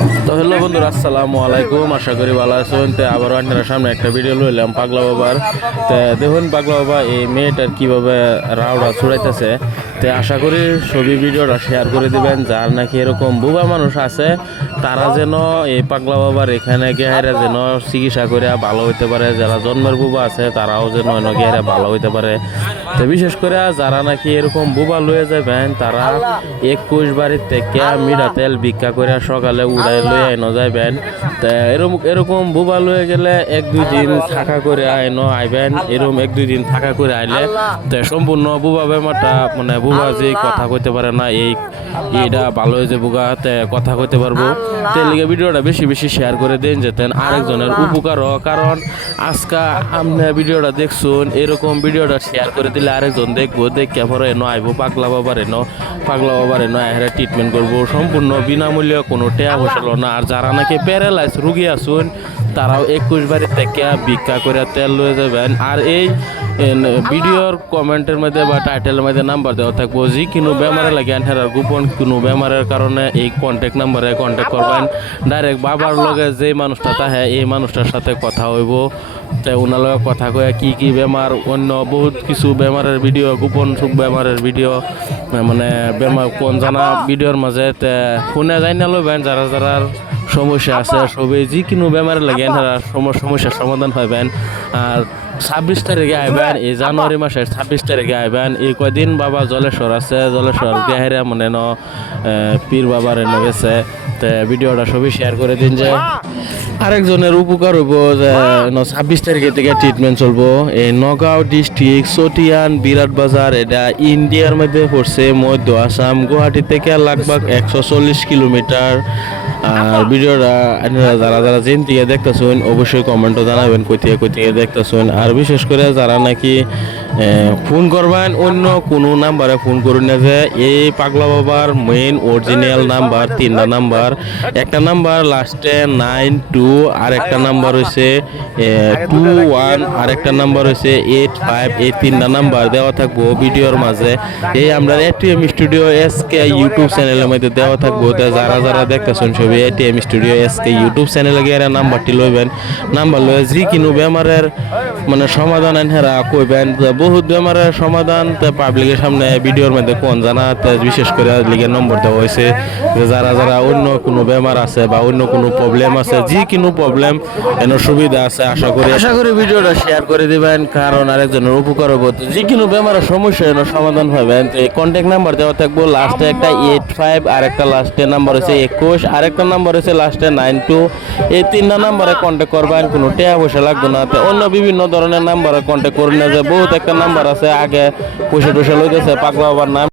তো হ্যালো বন্ধুরা, আসসালামু আলাইকুম। আশা করি ভালো আছেন। তো আবারও আপনার সামনে একটা ভিডিও লইলাম পাগলা বাবার। তো দেখুন পাগলা বাবা এই মেয়েটার কিভাবে রাউডা ছুড়াইতেছে। তো আশা করি সবই ভিডিওটা শেয়ার করে দিবেন। যার নাকি এরকম বুবা মানুষ আছে তারা যেন এই পাগলা বাবার এখানে গেহারা যেন চিকিৎসা করে ভালো হইতে পারে। যারা জন্মের বুবা আছে তারাও যেন গেহারা ভালো হইতে পারে। তো বিশেষ করে যারা নাকি এরকম বুবা লয়ে যাবেন তারা 21 বাড়ির থেকে মিঠা তেল ভিক্ষা করে সকালে উড়াই লয়ে আইনো যাইবেন। তা এরকম বুবা লয়ে গেলে 1-2 দিন থাকা করে আইনো আইবেন। এরকম 1-2 দিন থাকা করে আইলে তো সম্পূর্ণ বুবা বেমারটা মানে বুবা যে কথা কইতে পারে না এইটা ভালো হয়ে যে বুগাতে কথা কইতে পারবো। তার লিগে ভিডিওটা বেশি বেশি শেয়ার করে দেন যেতেন আরেকজনের উপকার হোক। কারণ আজকে আপনি ভিডিওটা দেখছুন, এরকম ভিডিওটা শেয়ার করে দিলে আরেকজন দেখবো, দেখে পরে এনো আইবো পাগলা বাবার এনো এরা ট্রিটমেন্ট করবো সম্পূর্ণ বিনামূল্যে, কোনো টেয়া বসাল না। আর যারা নাকি প্যারালাইজ রুগী আসুন তারাও 21 বাড়ির থেকে ভিক্ষা করে তেল লয়ে যাবেন। আর এই ভিডিওর কমেন্টের মধ্যে বা টাইটেলের মধ্যে নাম্বার দেওয়া থাকবো। যে কোনো বেমারে লাগে হেরার গোপন কোনো বেমারের কারণে এই কন্ট্যাক্ট নাম্বারে কন্ট্যাক্ট করবেন। ডাইরেক্ট বাবার লগে যে মানুষটা তাহে এই মানুষটার সাথে কথা হইব। তাই ওনার লগে কথা কয়ে কি কি বেমার, অন্য বহুত কিছু বেমারের ভিডিও, গোপন সুখ বেমারের ভিডিও, মানে বেমার কোন জানা ভিডিওর মাঝে শুনে যাই না লইবেন। যারা যারার সমস্যা আছে সবই যে কোনো বেমারে লাগে সমস্যার সমাধান পাইবেন। আর 26 তারিখে আইবেন, এই জানুয়ারি মাসের 26 তারিখে আইবেন। এই কয়দিন বাবা জলেশ্বর আছে, জলেশ্বর গেহেরা মনে পীর বাবার এনে গেছে। তো ভিডিওটা সবই শেয়ার করে দিন যে আরেকজনের উপকার হইব। যে 26 তারিখের থেকে ট্রিটমেন্ট চলবো। এই নগাঁও ডিস্ট্রিক্ট চটিয়ান বিরাট বাজার, এটা ইন্ডিয়ার মধ্যে পড়ছে, মধ্য আসাম। গুয়াহাটি থেকে লাগভাগ 140 কিলোমিটার। আর ভিডিওটা যারা যারা যেন থেকে দেখতেছেন অবশ্যই কমেন্টও জানাবেন কই থেকে দেখতেছেন। আর বিশেষ করে যারা নাকি ফোন করবেন অন্য কোনো নাম্বারে ফোন করুন না, যে এই পাগলা বাবার মেইন অরিজিনাল নাম্বার 3টা নাম্বার। একটা নাম্বার লাস্টে 92, আর একটা নাম্বার হয়েছে 21, আর একটা নাম্বার হয়েছে 85। এই 3টা নাম্বার দেওয়া থাকবো ভিডিওর মাঝে। এই আমরা এটিএম স্টুডিও এসকে ইউটিউব চ্যানেলের মধ্যে দেওয়া থাকবো। যারা যারা দেখতেছেন সবই এটিএম স্টুডিও এসকে ইউটিউব চ্যানেলে গিয়ে নাম্বারটি লইবেন। নাম্বার লয়ে যে কোনো বেমারের মানে সমাধান হেরা কইবেন। বহুত বেমারের সমাধান পাবলিকের সামনে ভিডিওর মধ্যে কোন জানা। বিশেষ করে লিগে নম্বর দেওয়া হয়েছে যে যারা যারা অন্য কোনো বেমার আছে বা অন্য কোনো প্রবলেম আছে, যে কোনো প্রবলেম এর সুবিধা আছে, আশা করি ভিডিওটা শেয়ার করে দিবেন। কারণ আরেকজনের উপকার হবো। যে কোনো বেমারের সমস্যা এর সমাধান পাবেন। তো এই কন্ট্যাক্ট নাম্বার দেওয়া থাকবো। লাস্টে একটা 85, আর একটা লাস্টে নাম্বার হচ্ছে 21, আর একটা নাম্বার হচ্ছে লাস্টে 92। এই 3টা নাম্বারে কন্ট্যাক্ট করবেন, কোনো টাকা পয়সা লাগবে না। তো অন্য বিভিন্ন ধরনের নাম্বারে কন্ট্যাক্ট করুন না, যে বহুত একটা নাম্বার আছে আগে পয়সা টয়সা লইতেছে পাগলা বাবার নাম